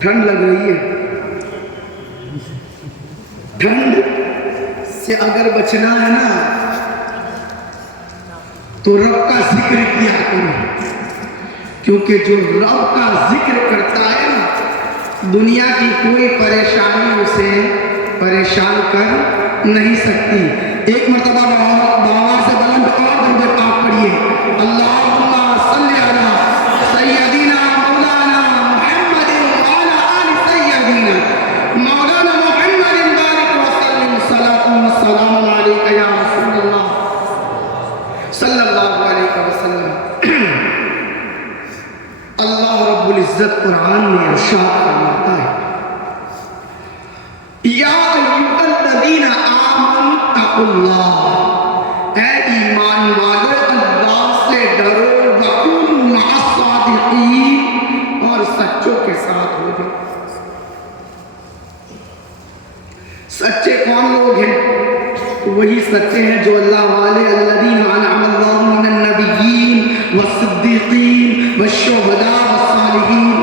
ٹھنڈ لگ رہی ہے. ٹھنڈ سے اگر بچنا ہے نا تو رب کا ذکر کیا کرو, کیونکہ جو رب کا ذکر کرتا ہے نا دنیا کی کوئی پریشانی اسے پریشان کر نہیں سکتی. ایک مرتبہ باوا سے بلند اور درود پاک پڑھیے, اللہم صلی علی سیدنا مولانا محمد وعلی آل سیدنا مولانا محمد بارک وسلم صلاۃ والسلام علیک یا رسول اللہ صلی اللہ علیہ وسلم. اللہ رب العزت قرآن میں ارشاد فرماتا ہے, یا ایھا الذین آمنوا اتقوا اللہ, اے ایمان والو اللہ سے ڈرو, وکونوا مع الصادقین, اور سچوں کے ساتھ ہو جاؤ. سچے کون لوگ ہیں؟ وہی سچے ہیں جو اللہ والے, الذین انعم اللہ من النبیین والصدیقین والشہداء والصالحین.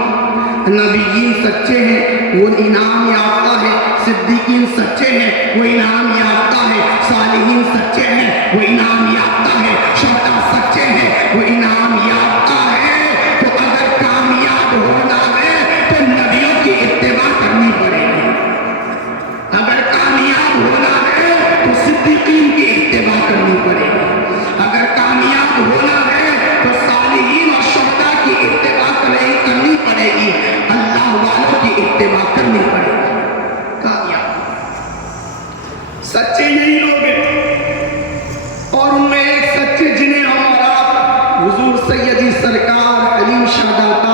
نبیین سچے ہیں وہ انعام یافتہ ہے, صدیقین سچے ہیں وہ انعام یافتہ ہے, صالحین سچے ہیں وہ انعام یافتہ ہے, شہداء سچے ہیں وہ انعام یافتہ ہے. تو اگر کامیاب ہونا ہے تو نبیوں کی اتباع کرنی پڑے گی, اگر کامیاب ہونا ہے تو صدیقین کی اتباع کرنی پڑے گی, اگر کامیاب ہونا ہے تو صالحین اور شہداء کی اتباع کرنی پڑے گی, اللہ والوں کی اتباع کرنی پڑے گی. کامیاب سچے یہی لوگ ہیں, اور ان میں ایک سچے جنہیں ہمارا حضور سیدی سرکار علیم شاہ داتا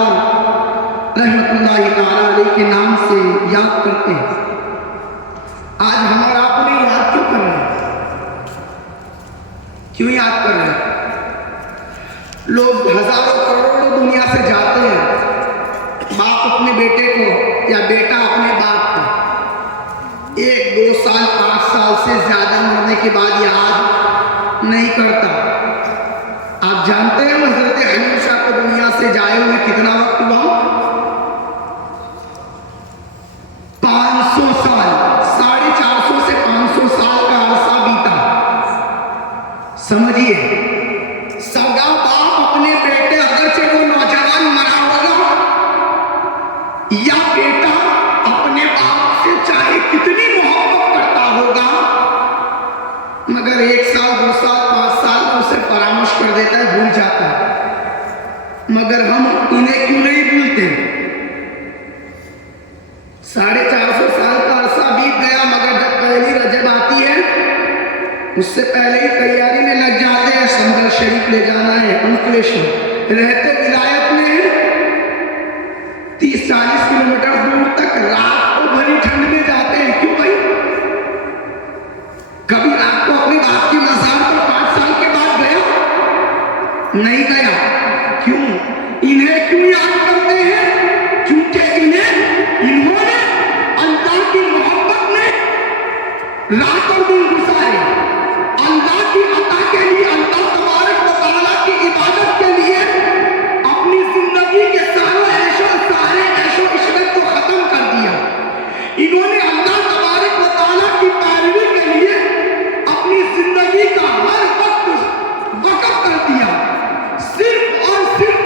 رحمت اللہ تعالیٰ علیہ کے نام سے یاد کرتے ہیں. آج ہمارا آپ نے یاد کیوں کر رہے ہیں؟ کیوں یاد کر رہے ہیں؟ لوگ ہزاروں کروڑوں دنیا سے جاتے ہیں, باپ اپنے بیٹے کو یا بیٹا اپنے باپ کو 1 2 سال 5 سال سے زیادہ مرنے کے بعد یاد نہیں کرتا. آپ جانتے ہیں حضرت حلیم شاہ کو دنیا سے جائے ہوئے کتنا وقت ہوا؟ 500 سال, 450 سے 500 سال کا عرصہ بیتا. سمجھیے, سگا باپ اپنے بیٹے, اگرچہ وہ نوجوان مرا ہوگا, یا بیٹا اپنے باپ سے چاہے کتنی محبت کرتا ہوگا, مگر 1 سال 2 سال 5 سال میں اسے فراموش کر دیتا ہے, بھول جاتا ہے. مگر ہم انہیں کیوں نہیں بھولتے؟ 450 سال کا عرصہ بیت گیا, مگر جب پہلی رجب آتی ہے اس سے پہلے ہی تیاری میں لگ جاتے ہیں. سنبھل شریف لے جانا ہے, انکلیشن رہتے ولایت میں 30-40 کلومیٹر دور تک رات کو بھری ٹھنڈ میں جاتے ہیں. کیوں بھائی؟ کبھی رات کو اپنے باپ کی مزار پر 5 سال کے بعد گیا؟ نہیں گیا. کیوں؟ انہیں کیوں یاد کرتے ہیں؟ کیونکہ انہوں نے اللہ کی محبت میں رات اور دن گزارے, اللہ کی عطا کے لیے, اللہ تبارک و تعالیٰ کی عبادت کے لیے اپنی زندگی کے سارے عیش و عشرت کو ختم کر دیا. انہوں نے اللہ تبارک و تعالیٰ کی پیروی کے لیے اپنی زندگی کا ہر وقت وقف کر دیا. صرف اور صرف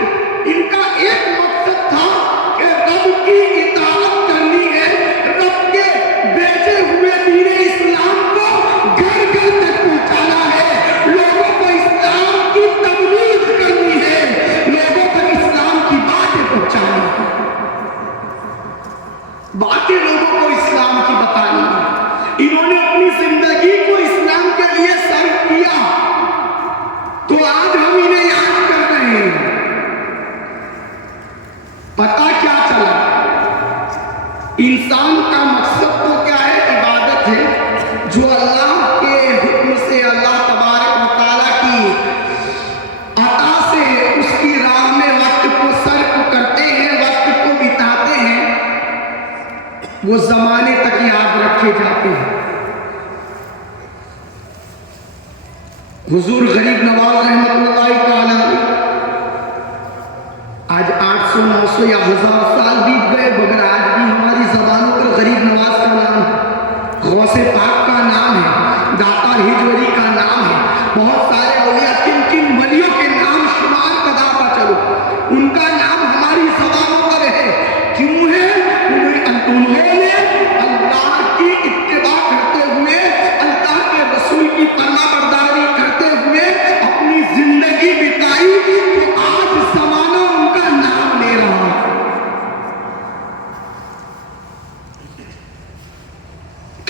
ان کا ایک مقصد تھا کہ رب کی اطاعت کرنی ہے, رب کے بھیجے ہوئے دین اسلام کو گھر گھر تک پہنچانا ہے, لوگوں کو اسلام کی تبلیغ کرنی ہے, لوگوں کو اسلام کی باتیں پہنچانی ہے, باتیں لوگوں کو اسلام کی بتانی ہے. انہوں نے اپنی زندگی کو اسلام کے لیے صرف کیا, تو آج ہم انہیں یاد کر رہے ہیں. پتہ کیا چلا؟ انسان کا مقصد تو کیا ہے؟ عبادت ہے, جو اللہ کے حکم سے, اللہ تبارک و تعالیٰ کی عطا سے اس کی راہ میں وقت کو صرف کرتے ہیں, وقت کو بتاتے ہیں, وہ زمانے تک یاد رکھے جاتے ہیں. حضور غریب نواز رحمت اللہ تعالیٰ آج 800 900 یا 1000 سال بیت گئے, مگر آج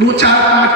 2-4-5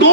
2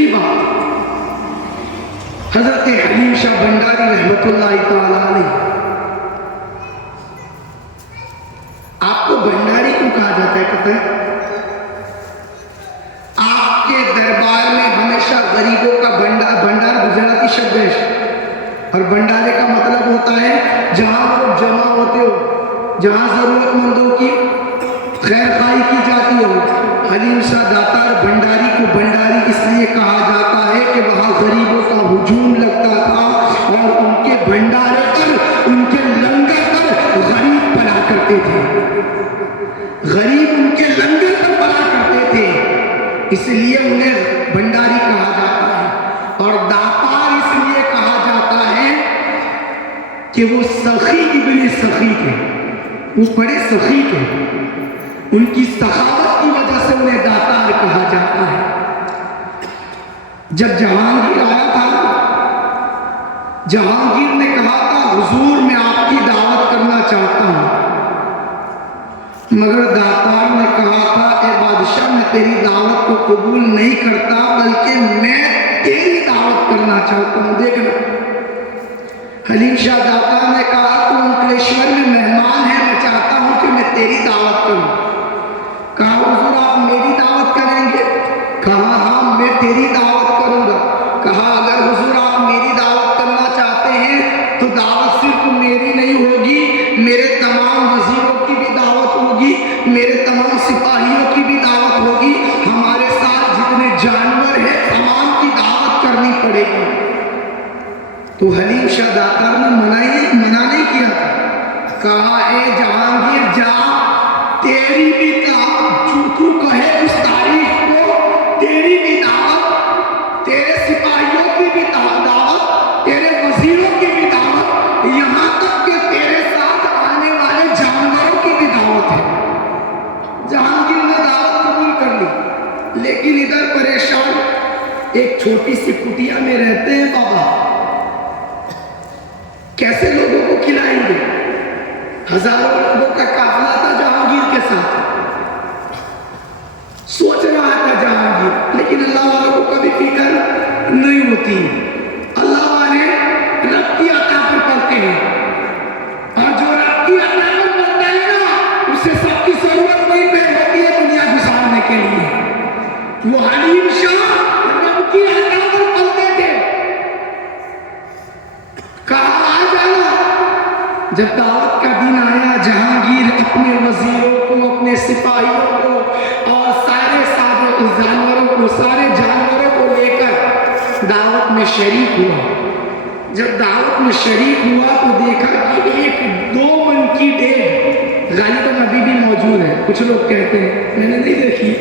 دوسری بات، حضرت حلیم شاہ بھنڈاری رحمت اللہ تعالیٰ علیہ، آپ کو بھنڈاری کیوں کہا جاتا ہے پتہ ہے؟ آپ کے دربار میں ہمیشہ غریبوں کا بھنڈار گجراتی شبد ہے، اور بھنڈارے کا مطلب ہوتا ہے جہاں لوگ جمع ہوتے ہو، جہاں ضرورت مندوں کی خیر خواہی کی جاتی ہو۔ حلیم شاہ داتار بھنڈاری کو بھنڈاری اس لیے کہا جاتا ہے کہ وہاں غریبوں کا ہجوم لگتا تھا اور ان کے بھنڈارے پر، ان کے لنگر پر غریب پلا کرتے تھے، غریب ان کے لنگر پر پلا کرتے تھے، اس لیے انہیں بھنڈاری کہا جاتا ہے۔ اور داتار اس لیے کہا جاتا ہے کہ وہ سخی ابن سخی تھے، وہ بڑے سخی تھے، ان کی سخاوت کی وجہ سے انہیں داتار کہا جاتا ہے۔ جب جہانگیر آیا تھا، جہانگیر نے کہا تھا حضور میں آپ کی دعوت کرنا چاہتا ہوں، مگر داتار نے کہا تھا اے بادشاہ میں تیری دعوت کو قبول نہیں کرتا، بلکہ میں تیری دعوت کرنا چاہتا ہوں۔ دیکھنا، حلیم شاہ داتار نے کہا تو انکلیشور میں مہمان ہے، میں چاہتا ہوں کہ میں تیری دعوت کروں۔ کہا حضور آپ میری دعوت کریں گے؟ کہا ہاں میں تیری دعوت کروں گا۔ کہا اگر حضور آپ میری دعوت کرنا چاہتے ہیں تو دعوت صرف میری نہیں ہوگی، میرے تمام وزیروں کی بھی دعوت ہوگی، میرے تمام سپاہیوں کی بھی دعوت ہوگی، ہمارے ساتھ جتنے جانور ہیں تمام کی دعوت کرنی پڑے گی۔ تو حلیم شاہ داتار نے منع نہیں کیا، کہا اے جہانگیر جا، تیری بھی دعوت، تو کہے اس تاریخ کو، تیری بھی دعوت، تیرے سپاہیوں کی بھی دعوت، تیرے وزیروں کی بھی دعوت، یہاں تک کہ تیرے ساتھ آنے والے جانوروں کی بھی دعوت ہے۔ جہانگیر نے دعوت قبول کر لی، لیکن ادھر پریشان، ایک چھوٹی سی کٹیا میں رہتے ہیں بابا، کیسے لوگوں کو کھلائیں گے؟ ہزاروں لوگوں کا قافلہ تھا جہانگیر کے ساتھ، سوچ رہا تھا جہانگیر، لیکن اللہ والوں کو کبھی فکر نہیں ہوتی، اللہ والے رب کی عطا پر پڑتے ہیں، اور جو رب کی عطا پر پڑتا ہے نا اسے سب کی ضرورت نہیں ہوتی ہے دنیا گزارنے کے لیے۔ وہ حلیم شاہ رب کی عطا پر پڑتے تھے، کہا آ جانا۔ جب دعوت کا دن آیا، جہانگیر اپنے وزیروں کو، اپنے سپاہیوں کو اور سارے جانوروں کو لے کر دعوت میں شریک ہوا۔ جب دعوت میں شریک ہوا تو دیکھا کہ ایک 2 من کی ڈیگ، غالباً ابھی بھی موجود ہے، کچھ لوگ کہتے ہیں، میں نے نہیں دیکھی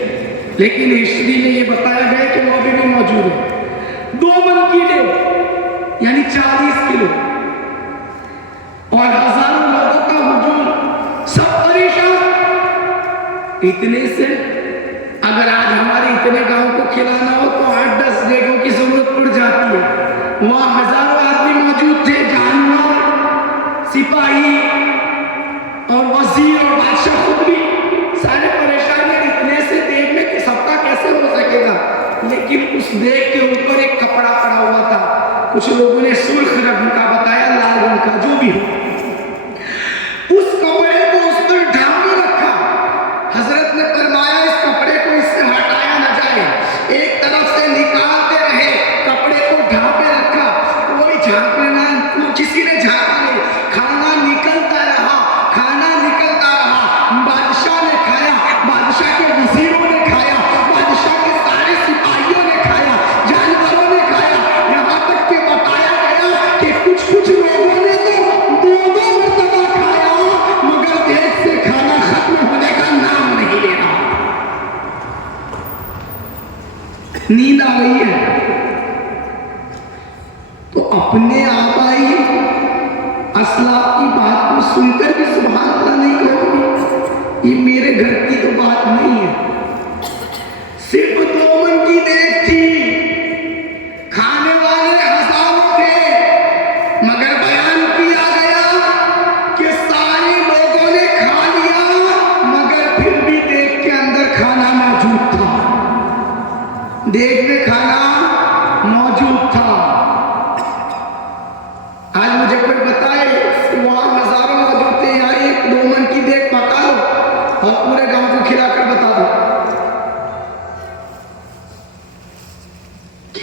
لیکن ہسٹری میں یہ بتایا گیا کہ وہ ابھی بھی موجود ہے، 2 من کی ڈیگ یعنی 40 کلو، اور ہزاروں لوگوں کا ہجوم، سب پریشان۔ اتنے سے اگر آج ہمارے اتنے گاؤں کو کھلانا ہو تو 8-10 ڈیگوں کی ضرورت پڑ جاتی ہے، وہاں ہزاروں آدمی موجود تھے، جانور، سپاہی اور وزیر اور بادشاہ خود بھی سارے پریشان ہیں اتنے سے دیگ میں کہ سب کا کیسے ہو سکے گا۔ لیکن اس دیگ کے اوپر ایک کپڑا پڑا ہوا تھا، کچھ لوگوں نے سرخ رنگ کا بتایا، لال رنگ کا، جو بھی ہو، اس کپڑے کو اس پر ڈھانپ کے رکھا۔ حضرت نے فرمایا اس کپڑے کو اس سے ہٹایا نہ جائے، ایک طرف سے نکالتے رہے، کپڑے کو ڈھانپے رکھا، کوئی جھانکنے نہ، کسی نے جھانکا نہیں، کھانا نکلتا رہا، بادشاہ نے کھایا، بادشاہ کے وزیروں نے کھایا، بادشاہ کے سارے سپاہیوں نے کھایا، جانوروں نے کھایا، یہاں تک کہ بتایا گیا کہ کچھ لوگوں نے تو 2 مرتبہ کھایا، مگر دیگ سے کھانا ختم ہونے کا نام نہیں لے رہا۔ نیند آ گئی ہے تو اپنے آبائی اسلاف کی بات کو سن کر بھی سبحان اللہ نہیں کہو گی؟ یہ میرے گھر کی تو بات نہیں ہے، صرف 2 من کی دیگ تھی، کھانے والے ہزاروں تھے، مگر بیان کیا گیا کہ سارے لوگوں نے کھا لیا، مگر پھر بھی دیگ کے اندر کھانا موجود تھا، دیگ میں کھانا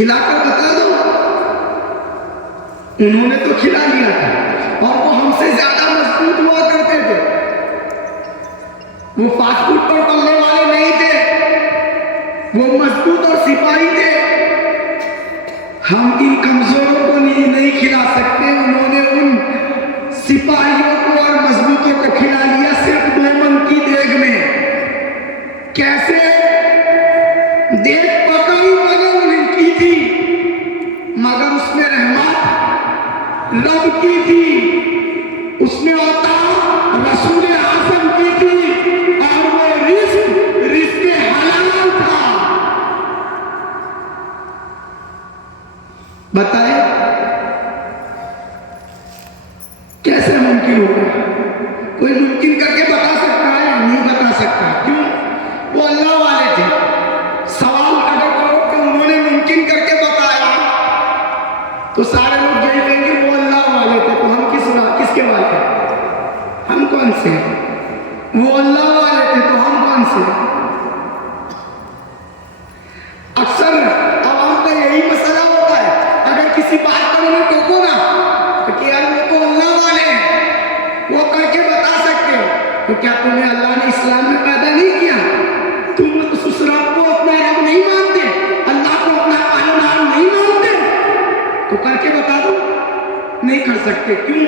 کھلا کر بتا دو. انہوں نے تو کھلا لیا تھا اور وہ ہم سے زیادہ مضبوط ہوا کرتے تھے. وہ فاسٹ فوڈ پر پلنے والے نہیں تھے, وہ مضبوط اور سپاہی تھے. ہم ان کمزوروں کو نہیں کھلا سکتے. انہوں نے ان سپاہیوں کو اور مضبوطوں کو کھلا لیا صرف 2 من کی دیگ میں. کیسے؟ دیگ پکائی ان کی تھی مگر اس میں رحمت رب کی تھی, اس میں عطا رسول اعظم کی تھی, اور وہ رزق حلال تھا. بتائیں کیسے ممکن ہوگا؟ کوئی ممکن کر کے بتا سکتا ہے؟ نہیں بتا سکتا. کیوں؟ وہ اللہ والے تھے. سوال اگر کرو کہ انہوں نے ممکن کر کے بتایا تو سارے لوگ یہی کہیں گے وہ اللہ والے تھے. تو ہم کس کے والے ہیں؟ ہم کون سے ہیں؟ وہ اللہ والے تھے تو ہم کون سے ہیں؟ اکثر عوام کا یہی مسئلہ ہوتا ہے. اگر کسی بات پر انہیں ٹوکو نا کہ یار وہ تو اللہ والے ہیں, وہ کر کے بتا سکتے ہو, تو کیا تمہیں اللہ نے اسلام میں پیدا نہیں کیا؟ تم اس رب کو اپنا رب نہیں مانتے, اللہ کو اپنا پالنہار نہیں مانتے؟ تو کر کے بتا دو. نہیں کر سکتے. کیوں؟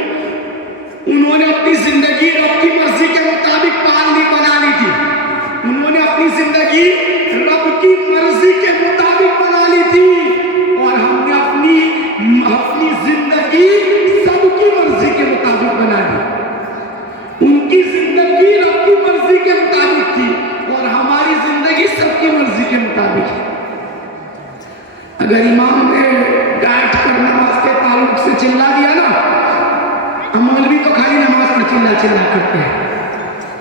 انہوں نے اپنی زندگی رب کی مرضی کے مطابق بنا لی تھی. انہوں نے اپنی زندگی رب کی مرضی کے مطابق بنا لی تھی, اور ہم نے اپنی زندگی سب کی مرضی کے مطابق بنا لی. ان کی زندگی رب کی مرضی کے مطابق تھی اور ہماری زندگی سب کی مرضی کے مطابق ہے. اگر امام نے ڈائٹ پر نماز کے تعلق سے چلا دیا نا, مولوی تو خالی نماز پر چلا کرتے ہیں.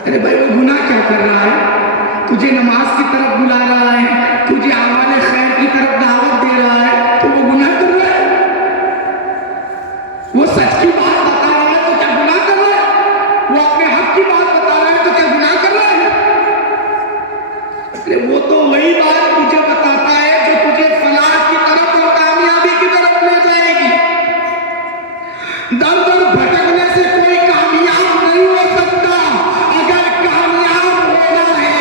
ارے بھائی وہ گناہ کیا کر رہا ہے؟ تجھے نماز کی طرف بلا رہا ہے, تجھے اعمال خیر کی طرف دعوت دے رہا ہے, تو وہ گناہ کر رہا ہے. وہ سچ کی بات بتا رہا ہے تو کیا گناہ کر رہا ہے؟ وہ اپنے حق کی بات بتا رہا ہے تو کیا گناہ کر رہا ہے؟ وہ تو وہی بات مجھے بتاتا ہے جو تجھے فلاح کی طرف اور کامیابی کی طرف لے جائے گی. در در بھٹکنے سے کوئی کامیاب نہیں ہو سکتا. اگر کامیاب ہونا ہے,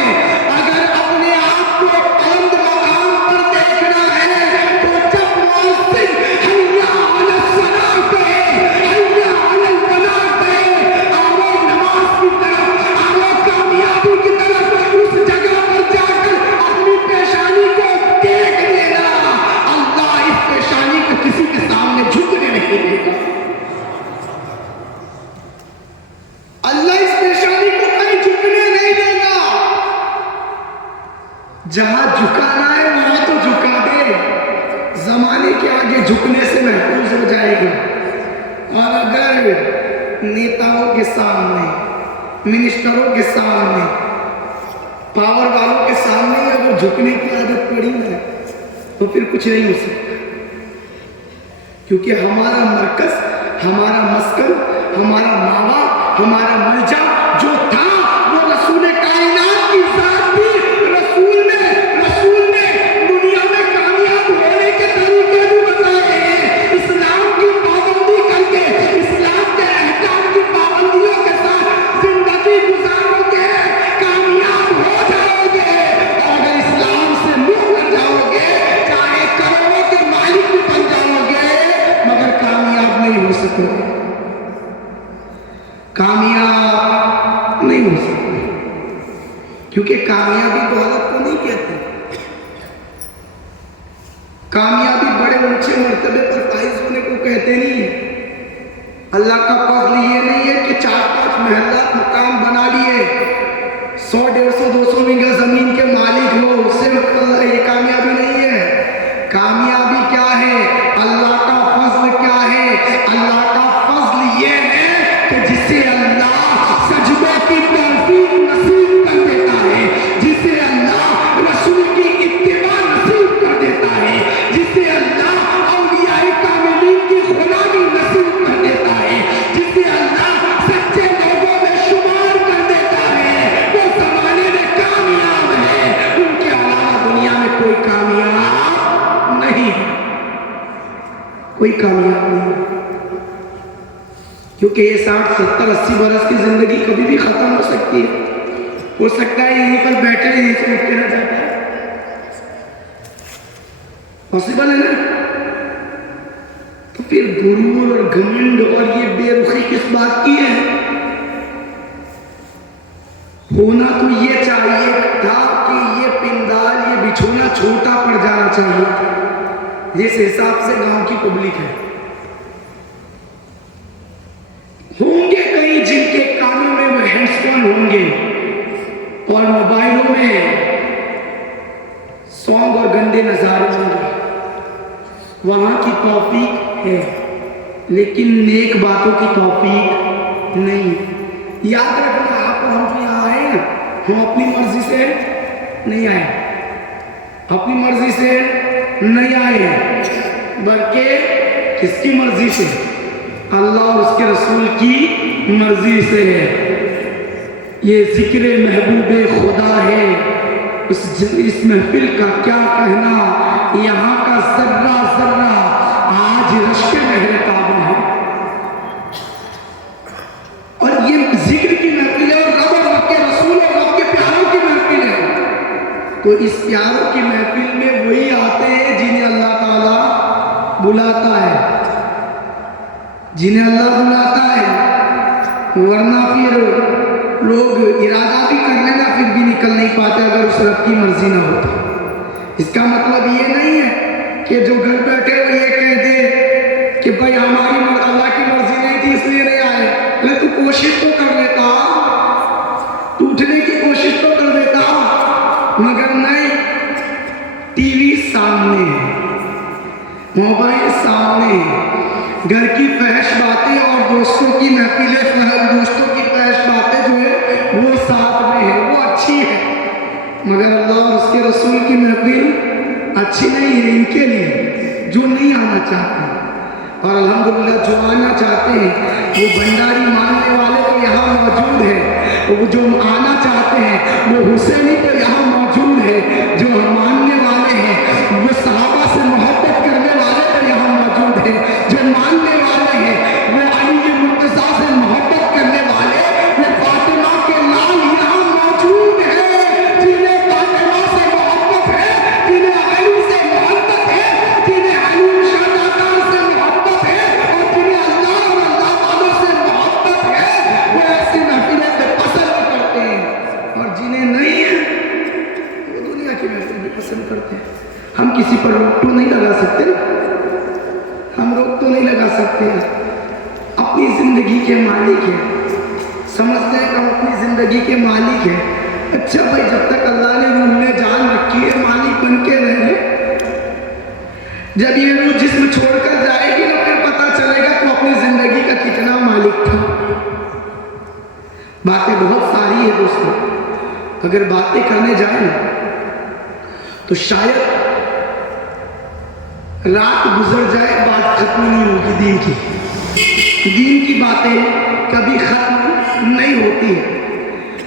اگر اپنے آپ کو بلند مقام پر دیکھنا ہے, تو جب مؤذن حیا علی الصلاۃ کہے, حیا علی الفلاح کہے, آؤ نماز کی طرف, آؤ کامیابی کی طرف, اس جگہ پر جا کر اپنی پیشانی کو دیکھ لینا. اللہ اس پیشانی کو کسی کے سامنے جھکنے نہیں دے گا. اللہ اس پیشانی کو کہیں جھکنے نہیں دے گا. جہاں جھکانا ہے وہاں تو جھکا دے. زمانے کے آگے جھکنے سے محفوظ ہو جائے گا. اور اگر نیتاؤں کے سامنے, منسٹروں کے سامنے, پاور والوں کے سامنے اگر جھکنے کی عادت پڑی ہے تو پھر کچھ نہیں ہو سکتا. کیونکہ ہمارا مرکز, ہمارا مسکن, ہمارا ماوا, ہمارا ملجا جو تھا وہ رسول کائنات کی ذات تھی. رسول نے دنیا میں کامیاب ہونے کے طریقے بھی بتائے ہیں. اسلام کی پابندی کر کے, اسلام کے احکام کی پابندیوں کے ساتھ زندگی گزارو گے, کامیاب ہو جاؤ گے. اور اگر اسلام سے منہ کر جاؤ گے, چاہے کروڑوں کے مالک بھی بن جاؤ گے, مگر کامیاب نہیں ہو سکو گے. کامیاب نہیں ہو سکتے. کیونکہ کامیابی دولت کو نہیں کہتے. کامیابی بڑے اونچے مرتبے پر فائز ہونے کو کہتے نہیں ہے. اللہ کا فضل یہ نہیں ہے کہ 4-5 محلات مقام بنا لیے, 100, 150, 200 بیگھہ زمین کے مالک ہو, صرف یہ کامیابی نہیں ہے. کامیابی کیا ہے؟ اللہ کا فضل کیا ہے؟ اللہ کا فضل یہ ہے کہ جسے اللہ سجدہ کی توفیق نصیب کر دیتا ہے, جسے اللہ رسول کی اتباع نصیب کر دیتا ہے, جسے اللہ اولیاء کاملین کی غلامی نصیب کر دیتا ہے, جسے اللہ کوئی کامیاب نہیں، کیونکہ یہ 60 70 80 برس کی زندگی کبھی بھی ختم ہو سکتی ہے. ہو سکتا ہے یہیں پر بیٹھے یہیں سے اٹھ کے نہ جا پائے. پاسبل ہے نا؟ تو پھر غرور اور گھمنڈ اور یہ بے رخی کس بات کی ہے؟ ہونا تو یہ چاہیے تھا کہ یہ پندال یہ بچھونا چھوٹا پڑ جانا چاہیے. جس حساب سے گاؤں کی پبلک ہے، ہوں گے کئی جن کے کانوں میں وہ ہینڈ فون ہوں گے اور موبائلوں میں سانگ اور گندے نظارے ہوں گے. وہاں کی توفیق ہے لیکن نیک باتوں کی توفیق نہیں. یاد رکھنا آپ ہم جو یہاں آئے نا، ہم اپنی مرضی سے نہیں آئے، اپنی مرضی سے نہیں آئے، بلکہ کس کی مرضی سے؟ اللہ اور اس کے رسول کی مرضی سے ہے. یہ ذکر محبوب خدا ہے. اس محفل کا کیا کہنا، یہاں کا ذرہ ذرہ آج رشک مہرتاب ہے. اور یہ ذکر کی محفل ہے اور رب اور رب کے رسول اور رب کے پیاروں کی محفل ہے. تو اس پیاروں کی محفل میں وہی آتے ہیں جنہیں اللہ تعالیٰ بلاتا ہے، جنہیں اللہ بلاتا ہے. ورنہ پھر لوگ ارادہ بھی کر لینا پھر بھی نکل نہیں پاتے اگر اس رب کی مرضی نہ ہوتی. اس کا مطلب یہ نہیں ہے کہ جو گھر بیٹھے ہوئے یہ کہہ دے کہ بھائی ہماری اللہ کی مرضی نہیں تھی اس لیے نہیں آئے. تو کوشش تو کر لیتا، تو اٹھنے کی کوشش تو کر دیتا، مگر نہیں. ٹی وی سامنے ہے، موبائل سامنے ہے، گھر کی فحش باتیں اور دوستوں کی محفلیں، دوستوں کی فحش باتیں جو ہے وہ ساتھ میں ہے، وہ اچھی ہے، مگر اللہ اور اس کے رسول کی محفل اچھی نہیں ہے ان کے لیے جو نہیں آنا چاہتے. اور الحمدللہ جو آنا چاہتے ہیں وہ بھنڈاری ماننے والے تو یہاں موجود ہیں، وہ جو آنا چاہتے ہیں وہ حسینی تو یہاں موجود ہے، جو ماننے والے ہیں وہ صحابہ سے محبت کرنے والے تو یہاں موجود ہیں، جو ماننے والے ہیں وہ علی مرتضیٰ سے محبت کرنے والے وہ فاطمہ کے لال یہاں موجود ہیں. جنہیں فاطمہ سے محبت ہے، جنہیں علی سے محبت ہے، جنہیں علی شہزادہ سے محبت ہے اور جنہیں اللہ اور اللہ والوں سے محبت ہے، وہ ایسی محفلیں سے پسند کرتے ہیں. اور جنہیں نہیں ہے وہ دنیا کی محفل بھی پسند کرتے ہیں. ہم کسی پر روک تو نہیں لگا سکتے نا، ہم روک تو نہیں لگا سکتے. اپنی زندگی کے مالک ہیں، سمجھتے ہیں کہ ہم اپنی زندگی کے مالک ہیں. اچھا بھائی جب تک اللہ نے روح میں جان رکھی ہے مالک بن کے رہے. جب یہ روح جسم چھوڑ کر جائے گی نا پھر پتا چلے گا تو اپنی زندگی کا کتنا مالک تھا. باتیں بہت ساری ہیں دوستوں، اگر باتیں کرنے جائیں تو شاید رات گزر جائے بات ختم نہیں ہوگی. دین کی باتیں کبھی ختم نہیں ہوتی ہیں.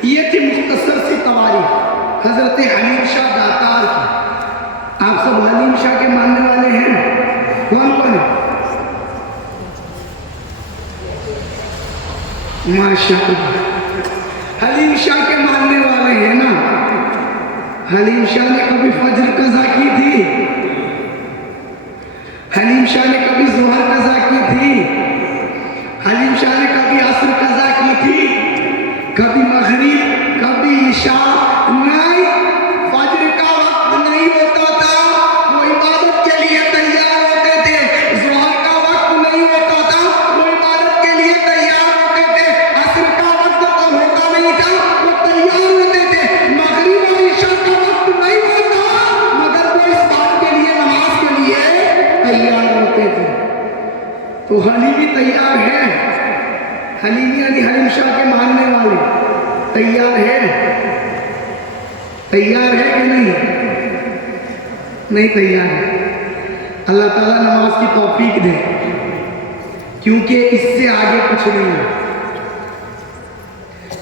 یہ تھی مختصر سی تواریخ حضرت حلیم شاہ داتار کی. آپ سب حلیم شاہ کے ماننے والے ہیں؟ کون کون ہے؟ ماشاءاللہ حلیم شاہ کے ماننے والے ہیں نا. حلیم شاہ نے کبھی فجر قضا کی تھی؟ حلیم شاہ نے کبھی ظہر قضا کی تھی؟ حلیم شاہ نے کبھی عصر قضا کی تھی؟ کبھی مغرب، کبھی عشاء؟ نہیں. فجر کا وقت نہیں ہوتا تھا وہ عبادت کے لیے تیار ہوتے تھے. ظہر کا وقت نہیں ہوتا تھا وہ عبادت کے لیے تیار ہوتے تھے. عصر کا وقت تو ہوتا نہیں تھا وہ تیار ہوتے تھے. مغرب اور عشاء کا وقت نہیں ہوتا مگر وہ اس بات کے لیے نماز کے لیے تیار ہوتے تھے. تو حلیمی تیار ہے، حلیمی یعنی حلیم شاہ کے ماننے والے تیار ہے. تیار ہے کہ نہیں؟ نہیں تیار ہے. اللہ تعالیٰ نماز کی توفیق دے کیونکہ اس سے آگے کچھ نہیں ہے.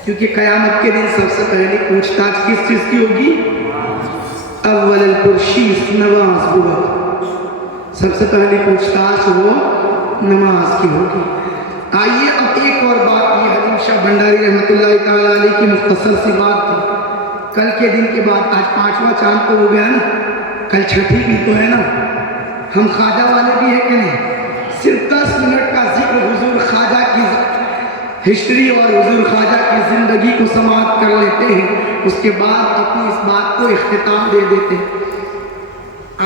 کیونکہ قیامت کے دن سب سے پہلے پوچھ تاچھ کس چیز کی ہوگی؟ اول الپرشیس نماز ہوا. سب سے پہلی پوچھتاچھ وہ نماز کی ہوگی۔ آئیے اب ایک اور بات، یہ حلیم شاہ بھنڈاری رحمۃ اللہ تعالیٰ علیہ کی مختصر سی بات تھی۔ کل کے دن کے بعد آج 5واں چاند تو ہو گیا نا، کل چھٹی بھی تو ہے نا، ہم خواجہ والے بھی ہیں کہ نہیں؟ صرف 10 منٹ کا ذکر حضور خواجہ کی ہسٹری اور حضور خواجہ کی زندگی کو سماعت کر لیتے ہیں، اس کے بعد اپنی اس بات کو اختتام دے دیتے ہیں۔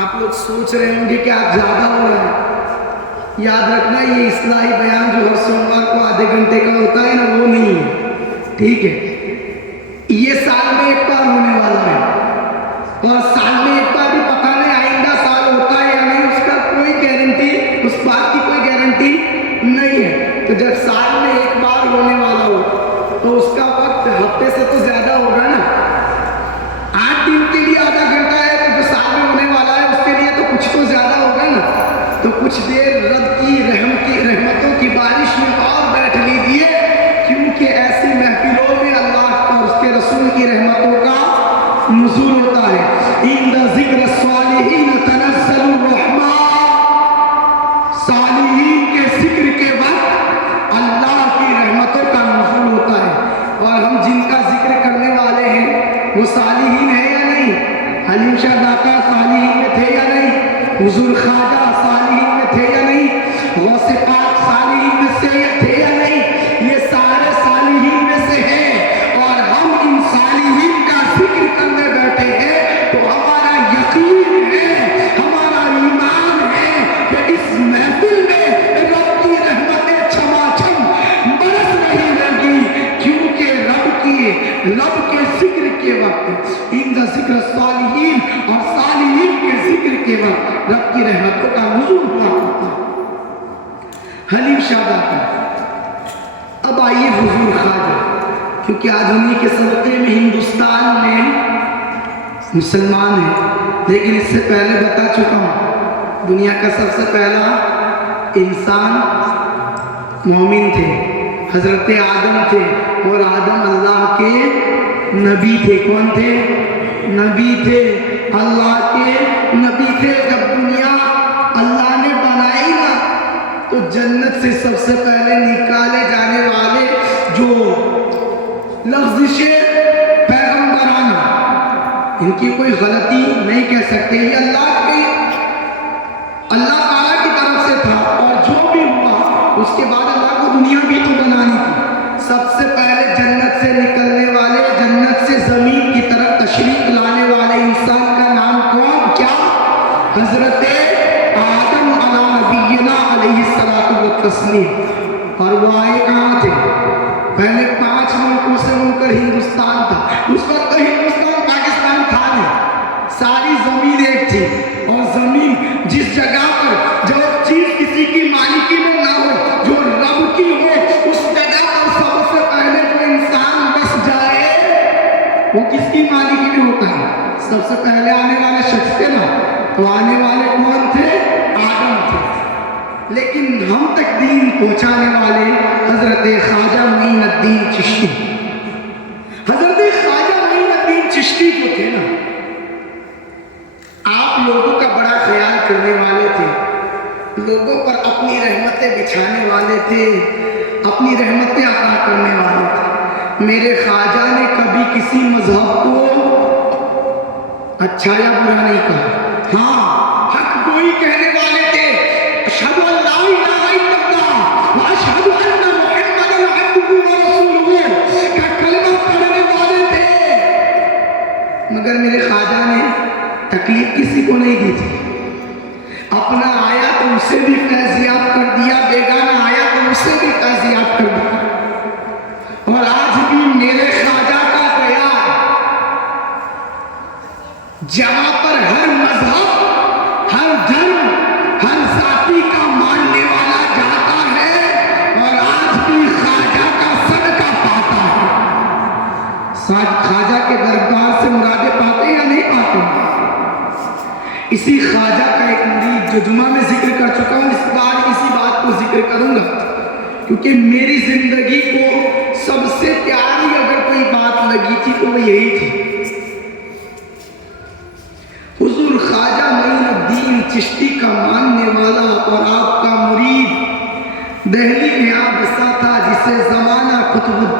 آپ لوگ سوچ رہے ہوں گے کہ آپ زیادہ ہو رہے ہیں، یاد رکھنا یہ اصلاحی بیان جو ہر سوموار کو آدھے گھنٹے کا ہوتا ہے نا، وہ نہیں ہے، ٹھیک ہے؟ یہ سال میں ایک بار ہونے والا ہے، اور سال میں ایک بار بھی پتہ نہیں آئندہ سال ہوتا ہے یا نہیں، اس کا کوئی گارنٹی، اس بات کی کوئی گارنٹی نہیں ہے۔ تو جب سال میں ایک بار ہونے والا ہو تو اس کا وقت ہفتے سے تو زیادہ ہوگا نا۔ 8 دن کے لیے آدھا گھنٹہ ہے تو جو سال میں ہونے والا ہے اس کے لیے تو کچھ تو زیادہ ہوگا نا۔ تو کچھ دیر رب کی رحمتوں کی بارش میں اور بیٹھ لیجیے، کیونکہ ایسی محفلوں میں اللہ اور اس کے رسول کی رحمتوں کا نزول ہوتا ہے۔ عند ذکر الصالحین تنزل الرحمہ، صالحین کے ذکر کے وقت اللہ کی رحمتوں کا نزول ہوتا ہے۔ اور ہم جن کا ذکر کرنے والے ہیں وہ صالحین ہیں یا نہیں؟ حلیم شاہ داتا صالحین میں تھے یا نہیں؟ حضور خواجہ صالحین میں تھے یا نہیں؟ غوث پاک صالحین میں سے تھے یا نہیں؟ یہ سارے صالحین میں سے ہیں، اور ہم ان صالحین کا ذکر کرنے بیٹھے ہیں تو ہمارا یقین ہے، ہمارا ایمان ہے کہ اس محفل میں رب کی رحمتیں چھما-چھم برس رہی ہوگی، کیونکہ رب کے ذکر کے وقت ان کا ذکر صالحین اور صالحین کے ذکر کے وقت رب کی رحمتوں کا نزول ہوا کرتا ہے۔ حلیم شاہ داتا۔ اب آئیے حضور خواجہ، کیونکہ آج انہی کے صدقے میں ہندوستان میں مسلمان ہیں، لیکن اس سے پہلے بتا چکا ہوں دنیا کا سب سے پہلا انسان مومن تھے، حضرت آدم تھے، اور آدم اللہ کے نبی تھے۔ کون تھے؟ نبی تھے، اللہ کے نبی تھے۔ جب دنیا اللہ نے بنائی نا تو جنت سے سب سے پہلے نکالے جانے والے جو لفظشیں پیغمبرانہ، ان کی کوئی غلطی نہیں کہہ سکتے، یہ اللہ تعالیٰ کی طرف سے تھا، اور جو بھی ہوا اس کے بعد اللہ کو دنیا بھی تو بنانی تھی۔ سب سے پہلے جنت سے نکلنے والے، جنت سے زمین کی طرف تشریف لانے والے انسان کا نام کون؟ کیا؟ حضرت آدم علیہ نبینا علیہ الصلوۃ والتسلیم۔ اور وہ آئے کہاں تھے؟ پہلے 5 ملکوں سے مل کر ہندوستان تھا، اس وقت تو ہندوستان پاکستان تھا نہیں، ساری زمین ایک تھی، اور زمین جس جگہ پر جو چیز کسی کی مالکی میں نہ ہو، جو رب کی ہو، اس جگہ پر سب سے پہلے جو انسان بس جائے وہ کس کی مالکی میں ہوتا ہے؟ سب سے پہلے آنے والے شخص تھے نا، تو آنے والے کون تھے؟ آدم تھے۔ لیکن ہم تک دین پہنچانے والے حضرت خواجہ معین الدین چشتی، حضرت خواجہ معین الدین چشتی جو تھے نا، آپ لوگوں کا بڑا خیال کرنے والے تھے، لوگوں پر اپنی رحمتیں بچھانے والے تھے، اپنی رحمتیں عطا کرنے والے تھے۔ میرے خواجہ نے کبھی کسی مذہب کو اچھا یا برا نہیں کہا، ہاں حق گوئی کہنے والے تھے۔ اشہد ان لا الہ الا اللہ واشہد ان محمد عبدہ ورسولہ کا کلمہ پڑھنے والے تھے، مگر میرے خواجہ نے تکلیف کسی کو نہیں دی تھی۔ اپنا آیا تو اسے بھی فیضیاب کر دیا، بیگانہ آیا تو اسے بھی فیضیاب کر دیا۔ اور آج بھی میرے خواجہ کا بیان جہاں پر ہر مذہب، ہر دھرم، ہر ذاتی کا ماننے والا جاتا ہے، اور آج بھی خواجہ کا صدقہ پاتا ہے۔ خواجہ کے دربار سے مرادیں پاتے یا نہیں پاتے؟ اسی خواجہ کا ایک مرید جو جمعہ میں ذکر کر چکا ہوں، اس بار اسی بات کو ذکر کروں گا، کیونکہ میری زندگی کو سب سے پیاری اگر کوئی بات لگی تھی تو وہ یہی تھی۔ حضور خواجہ معین الدین چشتی کا ماننے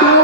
2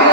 2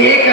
1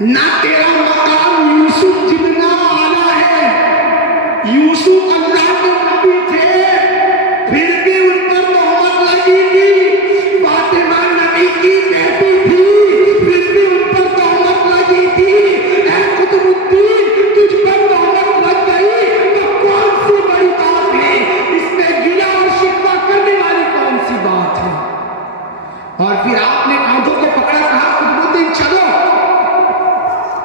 نہ تیرا مقام یوسف جتنا اعلیٰ ہے. یوسف اللہ کے نبی تھے پھر بھی ان پر تہمت لگی تھی. فاطمہ نبی کی بیٹی تھی پھر بھی ان پر تہمت لگی تھی. اے قطب الدین تجھ پر تہمت لگ گئی تو کون سی بڑی بات ہے؟ اس میں گلہ اور شکوہ کرنے والی کون سی بات ہے؟ اور پھر آپ نے کاندھوں کو پکڑا کہا قطب الدین چلو.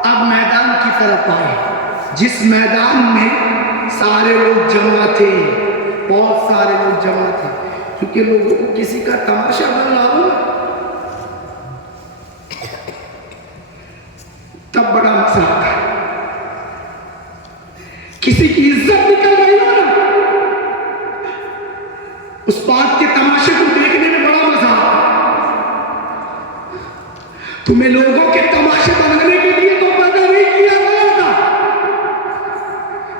اب میدان کی طرف آئے جس میدان میں سارے لوگ جمع تھے, بہت سارے لوگ جمع تھے, کیونکہ لوگوں کو کسی کا تماشا بن رہا ہو تب بڑا مزہ آتا ہے. کسی کی عزت نکل رہی ہو نا, اس بات کے تماشے کو دیکھنے میں بڑا مزہ آتا ہے. تمہیں لوگوں کے تماشے بنانے کے لیے تو پیدا نہیں کیا گیا تھا.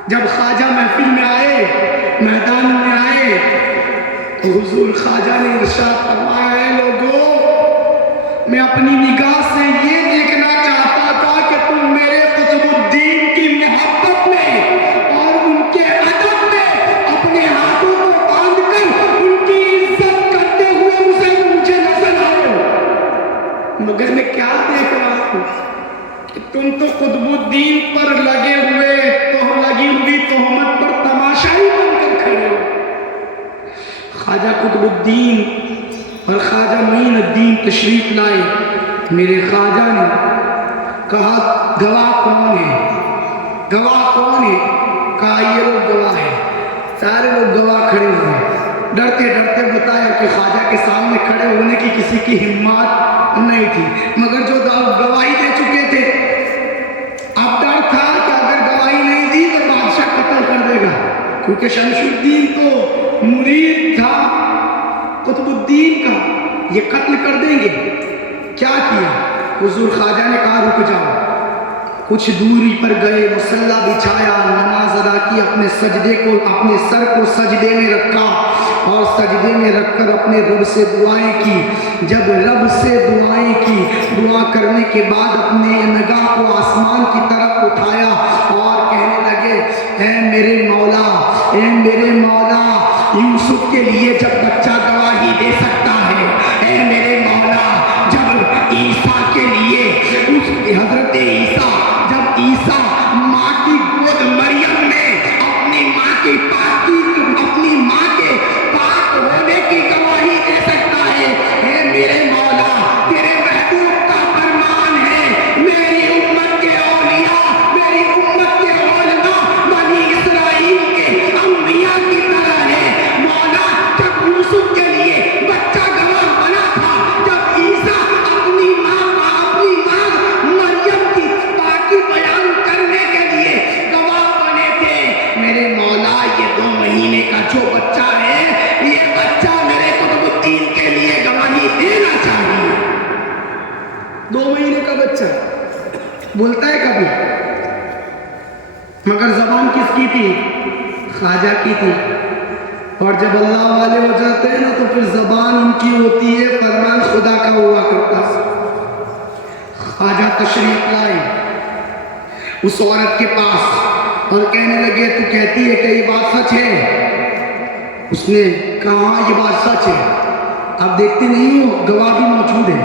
جب خواجہ محفل میں آئے, میدان میں آئے, تو حضور خواجہ نے ارشاد فرمایا ہے لوگوں میں اپنی نگاہ سے یہ دیکھنا چاہتا تھا کہ تم میرے قطب الدین کی محبت میں اور ان کے ادب میں اپنے ہاتھوں کو باندھ کر ان کی عزت کرتے ہوئے مجھے نظر آئے. مگر میں کیا دیکھ رہا ہوں کہ تم تو قطب الدین پر لگے ہوئے لگی ہوئی تہمت پر تماشائی بن کر کھڑے ہو. خواجہ قطب الدین اور خواجہ معین الدین تشریف لائے. میرے خواجہ نے کہا گواہ کون ہے؟ گواہ کون ہے؟ کہا یہ لوگ گواہ ہیں. سارے لوگ گواہ کھڑے ہوئے. ڈرتے ڈرتے بتایا کہ خواجہ کے سامنے کھڑے ہونے کی کسی کی ہمت نہیں تھی, مگر جو گواہی دے چکے تھے اب ڈر تھا کہ اگر گواہی نہیں دی تو بادشاہ قتل کر دے گا, کیونکہ شمس الدین تو مرید تھا قطب الدین کا, یہ قتل کر دیں گے. کیا کیا؟ حضور خواجہ نے کہا رک جاؤ. کچھ دوری پر گئے, مصلی بچھایا, نماز ادا کی, اپنے سر کو سجدے میں رکھا اور سجدے میں رکھ کر اپنے رب سے دعائیں کی. جب رب سے دعائیں کی, دعا کرنے کے بعد اپنے نگاہ کو آسمان کی طرف اٹھایا اور کہنے لگے اے میرے مولا, اے میرے مولا, یوسف کے لیے جب بچہ گواہی دے سکتا ہے, اے میرے مولا جب عیسیٰ کے لیے اس حضرت عیسیٰ جب عیسیٰ ماں کی گود مریم میں اپنی ماں کے پاک ہونے کی گواہی دے سکتا ہے, اے میرے مولا تیرے محبوب کا فرمان ہے میری امت کے اولیاء, میری امت کے علماء بنی اسرائیل کے انبیاء کی طرح ہے. مولا جب یوسف کے لیے بچہ گواہ بنا تھا, جب عیسیٰ اپنی ماں مریم کی پاکی بیان کرنے کے لیے گواہ بنے تھے, میرے مولا یہ 2 مہینے کا جو بچہ ہے یہ بچہ میرے قطب الدین کے لیے گواہی دینا چاہیے. 2 مہینے کا بچہ بولتا ہے کبھی, مگر زبان کس کی تھی؟ خواجہ کی تھی. اور جب اللہ والے ہو جاتے ہیں نا تو پھر زبان ان کی ہوتی ہے, فرمان خدا کا ہوا کرتا. خواجہ تشریف لائے اس عورت کے پاس اور کہنے لگے تو کہتی ہے کہ یہ بات سچ ہے؟ اس نے کہا یہ بات سچ ہے. آپ دیکھتے نہیں ہو گواہ بھی موجود ہے.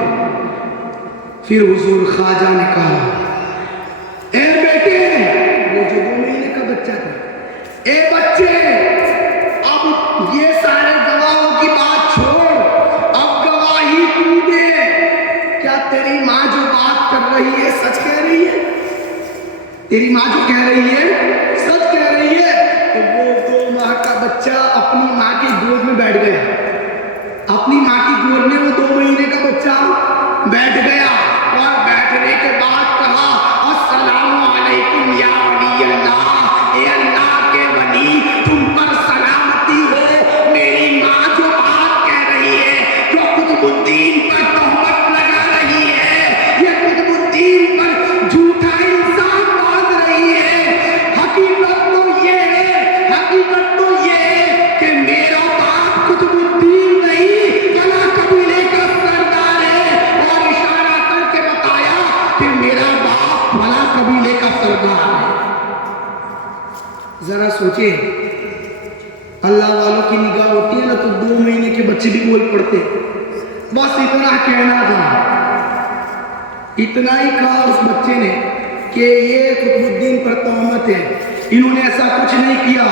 پھر حضور خواجہ نے کہا اے بیٹے, وہ جو 2 مہینے کا بچہ تھا, اے بچے اب یہ سارے گواہوں کی بات چھوڑ, اب گواہی تو دے. کیا تیری ماں جو بات کر رہی ہے سچ کہہ رہی ہے؟ تیری ماں جو کہہ رہی ہے سچ کہہ رہی ہے؟ تو وہ 2 ماہ کا بچہ اپنی ماں کی گود میں بیٹھ گیا. اپنی ماں کی گود میں وہ 2 مہینے کا بچہ بیٹھ گیا اور بیٹھنے کے بعد کہا السلام علیکم یا ولی اللہ, اے اللہ کے ولی تم پر سلامتی ہو. میری ماں جو بات کہہ رہی ہے, جو قطب الدین پر تہمت لگا رہی ہے, یہ قطب الدین پر جھوٹا الزام باندھ رہی ہے, حقیقت تو یہ ہے کہ میرا باپ قطب الدین نہیں, فلاں قبیلے کا قبیلے کا سردار ہے. ذرا سوچیں، اللہ والوں کی نگاہ ہوتی ہے نا تو 2 مہینے کے بچے بھی بول پڑتے. بس اتنا کہنا تھا، اتنا ہی کہا اس بچے نے کہ یہ قطب الدین پر تہمت ہے، انہوں نے ایسا کچھ نہیں کیا،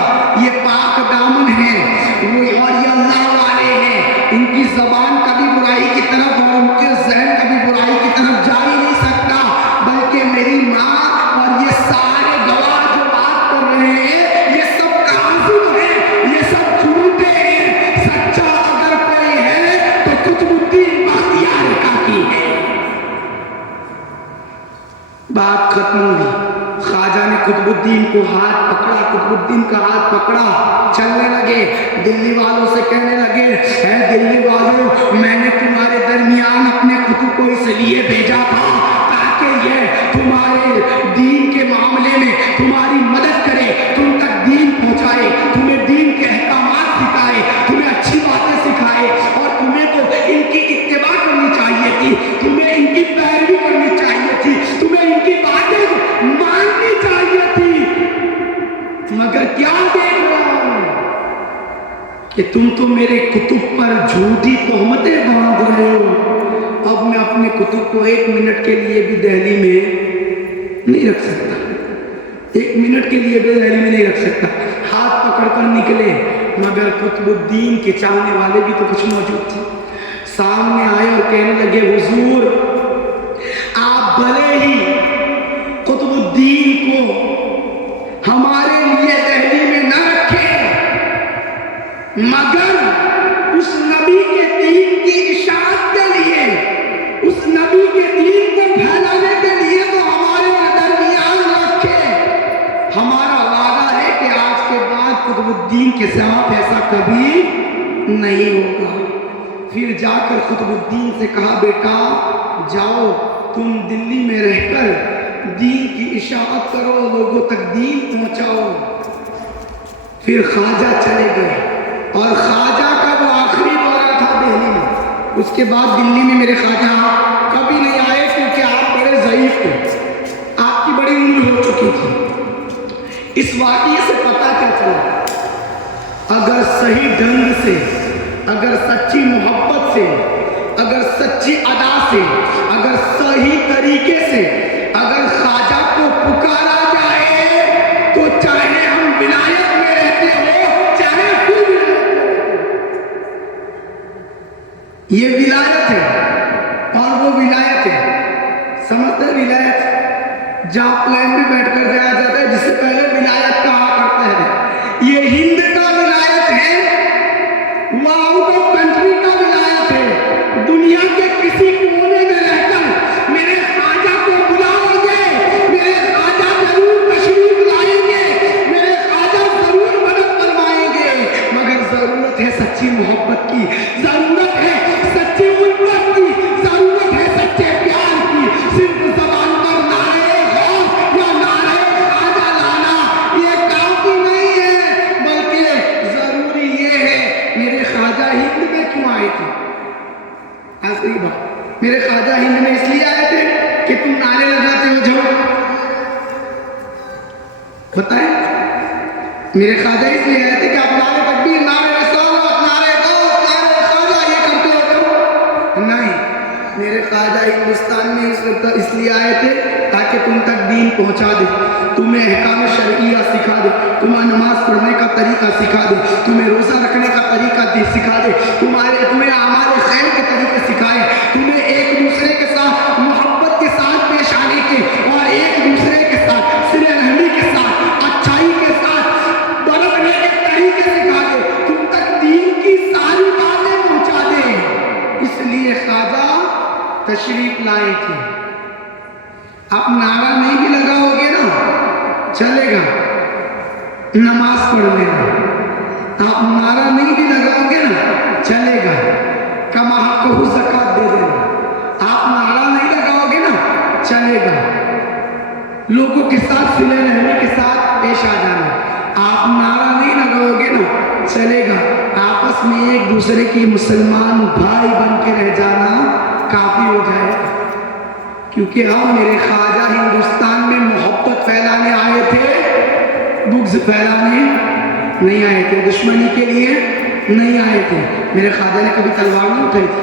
یہ پاک دامن ہے اور یہ اللہ والے ہیں، ان کی زبان کبھی برائی کی طرف اور ان کے ذہن کبھی برائی کی طرف جا ہی نہیں سکتا، بلکہ میری ماں اور یہ سارے گواہ جو بات کر رہے ہیں یہ سب کاذب ہیں، یہ سب جھوٹے ہیں، سچا اگر کوئی ہے تو قطب الدین بختیار کاکی ہے. بات ختم ہوئی. خواجہ نے قطب الدین کو ہاتھ پکڑا، قطب الدین کا ہاتھ پکڑا، چلنے لگے. دلی والوں سے کہنے لگے، اے دلی والوں، میں نے تمہارے درمیان اپنے قطب کو اس لیے بھیجا تھا تاکہ یہ تمہارے دین کے معاملے میں تمہاری مدد کرے، تم تک دین پہنچائے، تمہیں دین کے احکامات سکھائے، تمہیں اچھی باتیں سکھائے، اور تمہیں تو ان کی اتباع کرنی چاہیے تھی، تمہیں ان کی پیروی کرنی چاہیے تھی، تمہیں ان کی باتیں ماننی چاہیے تھی. مگر کیا دیکھ رہا ہوں کہ تم تو میرے کتب پر جھوٹی تہمتیں باندھ رہے ہو. اب میں اپنے کتب کو 1 منٹ کے لیے بھی دہلی میں نہیں رکھ سکتا، 1 منٹ کے لیے بھی دہلی میں نہیں رکھ سکتا. ہاتھ پکڑ کر نکلے، مگر قطب الدین کے چاہنے والے بھی تو کچھ موجود تھے. سامنے آئے اور کہنے لگے، حضور آپ بھلے ہی قطب الدین کو ہمارے لیے دہلی میں نہ رکھیں، مگر اس نبی کے دین کی اشاعت کے لیے، اس نبی کے دین کو پھیلانے کے لیے تو ہمارے درمیان رکھیں. ہمارا وعدہ ہے کہ آج کے بعد قطب الدین کے ساتھ ایسا کبھی نہیں ہوگا. پھر جا کر قطب الدین سے کہا، بیٹا جاؤ تم دلی میں رہ کر دین کی اشاعت کرو، لوگوں تک دین پہنچاؤ. پھر خواجہ چلے گئے، اور خواجہ کا وہ آخری دورہ تھا دہلی میں. اس کے بعد دلی میں میرے خواجہ کبھی نہیں آئے، کیونکہ آپ بڑے ضعیف تھے، آپ کی بڑی عمر ہو چکی تھی. اس واقعے سے پتہ کیا چلا، اگر صحیح ڈھنگ سے، اگر سچی محبت سے، اگر سچی ادا سے، اگر صحیح طریقے سے اگر خواجہ کو پکارا جائے تو چاہے ہم ولایت میں رہتے ہو، چاہے پھر یہ ولایت ہے، اور وہ ولایت ہے، سمجھتے ہیں ولایت جہاں پلین میں بیٹھ کر جایا جاتا ہے، جس سے پہلے ولایت کہا کرتا ہے. یہ ہند کا ولایت ہے، وہ آؤٹ آف کنٹری کا ولایت ہے. دنیا کے کسی کونے میں رہ کر میرے خواجہ کو بلاؤ گے، میرے خواجہ ضرور تشریف لائیں گے، میرے خواجہ ضرور مدد فرمائیں گے. مگر ضرورت ہے سچی محبت کی، ضرورت ہے سچی الفت کی، ضرورت ہے سچے پیار کی. صرف زبان پر نعرے غوث یا نعرے خواجہ لانا یہ کافی نہیں ہے، بلکہ ضروری یہ ہے میرے خواجہ ہند میں کیوں آئے تھے. آخری بات، میرے خواجہ ہند میں اس لیے آئے تھے کہ تم نعرے لگاتے ہو. جاؤ بتائیں، میرے خواجہ اس لیے آئے تھے کہ آپ نعرے تکبیر، نعرے رسالت، نعرے غوث، نعرے خواجہ یہ کرتے ہو. نہیں، میرے خواجہ ہندوستان میں اس لیے آئے تھے تاکہ تم تک دین پہنچا دے، تمہیں احکام شرعیہ سکھا دے، تمہیں نماز پڑھنے کا طریقہ سکھا دے، تمہیں روزہ رکھنے کا طریقہ سکھا دے، تمہیں اعمال خیر کے طریقے سکھائے، تمہیں ایک دوسرے کے ساتھ محبت کے ساتھ پیش آنے کے، اور ایک دوسرے کے ساتھ صلہ رحمی کے ساتھ اچھائی کے ساتھ برتنے کے طریقے سکھا دے، تم تک دین کی ساری باتیں پہنچا دے. اس لیے خواجہ تشریف لائے تھے. آپ نعرہ نہیں بھی لگاؤ گے نا چلے گا، نماز پڑھ لینا. آپ نعرہ نہیں بھی لگاؤ گے نا چلے گا، کما حقہ زکات دے دینا. آپ نعرہ نہیں لگاؤ گے نا چلے گا، لوگوں کے ساتھ صلہ رحمی کے ساتھ پیش آ جانا. آپ نعرہ نہیں لگاؤ گے نا چلے گا، آپس میں ایک دوسرے کی مسلمان بھائی بن کے رہ جانا کافی ہو جائے. کیونکہ ہم میرے خواجہ ہندوستان میں محبت پھیلانے آئے تھے، بغض پھیلانے نہیں آئے تھے، دشمنی کے لیے نہیں آئے تھے۔ میرے خواجہ نے کبھی تلوار نہیں اٹھائی تھی،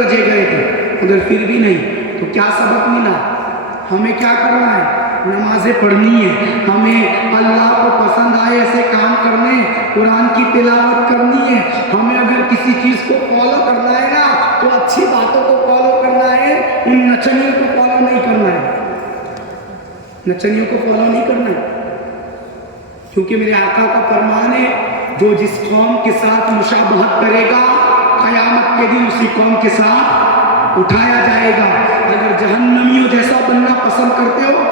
رچے گئے تھے ادھر، پھر بھی نہیں۔ تو کیا سبق ملا؟ ہمیں کیا کرنا ہے؟ نمازیں پڑھنی ہے، ہمیں اللہ کو پسند آئے ایسے کام کرنے ہیں، قرآن کی تلاوت کرنی ہے۔ ہمیں اگر کسی چیز کو فالو کرنا ہے نا تو اچھی باتوں کو فالو کرنا ہے، ان نچنیوں کو فالو نہیں کرنا ہے، نچنیوں کو فالو نہیں کرنا ہے۔ کیونکہ میرے آقا کا فرمان ہے، جو جس قوم کے ساتھ مشابہت کرے گا قیامت کے دن اسی قوم کے ساتھ اٹھایا جائے گا۔ اگر جہنمیوں جیسا بننا پسند کرتے ہو،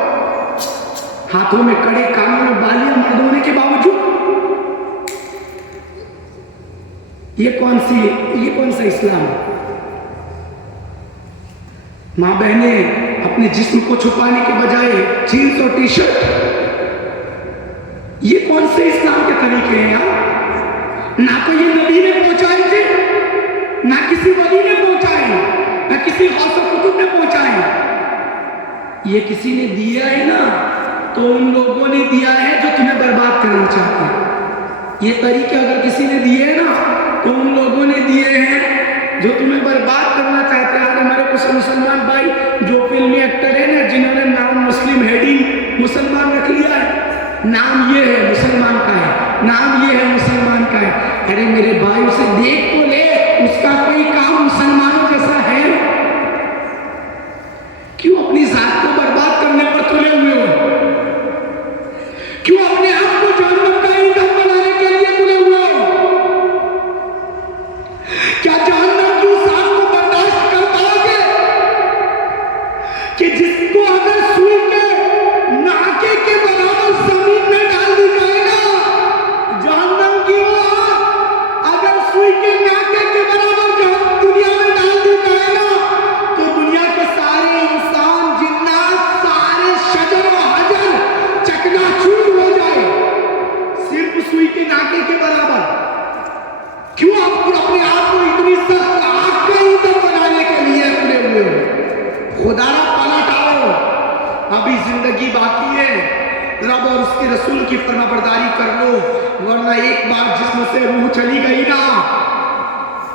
ہاتھوں میں کڑے، کانوں میں بالیاں مرد ہونے کے باوجود، یہ کون سا اسلام ہے؟ ماں بہنیں اپنے جسم کو چھپانے کے بجائے جینس اور ٹی شرٹ، یہ کون سے اسلام کے طریقے ہیں یار؟ نہ تو یہ نبی نے پہنچائے تھے، نہ کسی ولی نے پہنچائے، نہ کسی غوث و قطب نے پہنچائے۔ یہ کسی نے دیا ہے نا تو ان لوگوں نے دیا ہے جو تمہیں برباد کرنا چاہتے ہیں۔ یہ طریقے اگر کسی نے دیے ہیں نا تو ان لوگوں نے دیے ہیں جو تمہیں برباد کرنا چاہتے ہیں۔ ہمارے کچھ مسلمان بھائی جو فلمی ایکٹر ہیں نا، جنہوں نے نام مسلم ہیڈنگ مسلمان رکھ لیا ہے، نام یہ ہے مسلمان کا ہے، نام یہ ہے مسلمان کا ہے۔ ارے میرے بھائی اسے دیکھ تو لے، اس کا کوئی کام مسلمانوں جیسا ہے؟ کیوں اپنی ذات کو برباد کرنے پر تلے ہوئے ہو؟ کیوں اپنے آپ کو جہنم کا ایندھن بنانے کے لیے تلے ہوئے ہو؟ کیا جہنم کی اس آگ کو برداشت کر پاؤ گے کہ جس کو اگر سوئی کے ناکے کے برابر زمین میں ڈال دی جائے گا، جہنم کی وہ آگ اگر سوئی کے ناکے کے برابر دنیا میں ڈال دی جائے گا تو دنیا کے سارے انسان، جنات، سارے شجر و حجر چکنا چور ہو جائے، صرف سوئی کے ناکے کے برابر۔ کیوں آپ اپنے آپ کو اتنی سخت آگ کا ایندھن بنانے کے لیے تلے ہوئے ہو؟ خدا را پلٹ آؤ، ابھی زندگی باقی ہے، رب اور اس کے رسول کی فرما برداری کر لو، ورنہ ایک بار جسم سے روح چلی گئی نا،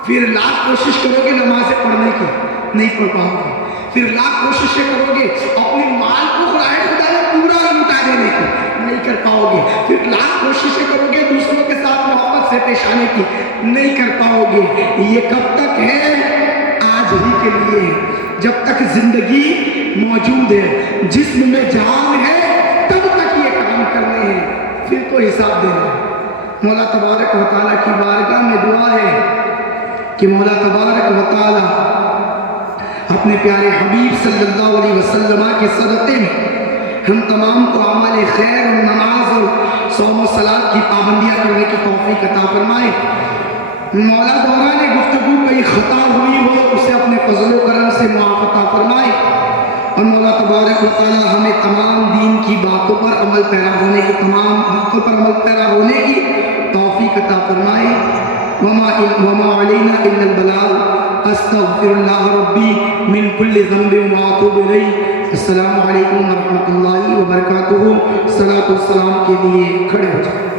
پھر لاکھ کوشش کرو گے نمازیں پڑھنے کی، نہیں پڑھ پاؤ گے۔ پھر لاکھ کوششیں کرو گے اپنے مال کو خدائے خدا نے پورا لوٹا دینے کی، نہیں کر پاؤ گے۔ پھر لاکھ کوششیں کرو گے دوسروں کے ساتھ محبت سے پیش آنے کی، نہیں کر پاؤ گے۔ یہ کب تک ہے؟ آج ہی کے لیے ہے، جب تک زندگی موجود ہے، جسم میں جان ہے، تب تک یہ کام کرنے ہیں، پھر تو حساب دینا ہے۔ مولا تبارک و تعالیٰ کی بارگاہ میں دعا ہے کہ مولا تبارک و تعالیٰ اپنے پیارے حبیب صلی اللہ علیہ وسلم کے صدقے میں ہم تمام کو اعمال خیر اور نماز اور صوم و صلاۃ کی پابندیاں کرنے کی توفیق عطا فرمائے۔ مولا دوران گفتگو کئی خطا ہوئی ہو اسے اپنے فضل و کرم سے معاف عطا فرمائے، اور مولا تبارک و تعالی ہمیں تمام دین کی باتوں پر عمل پیرا ہونے کی، تمام باتوں پر عمل پیرا ہونے کی توفیق عطا فرمائے۔ وما علینا الا البلاغ، استغفر اللہ ربی من کل ذنب واتوب الیہ۔ السلام علیکم ورحمۃ اللہ وبرکاتہ۔ صلاۃ والسلام کے لیے کھڑے ہو جائیں۔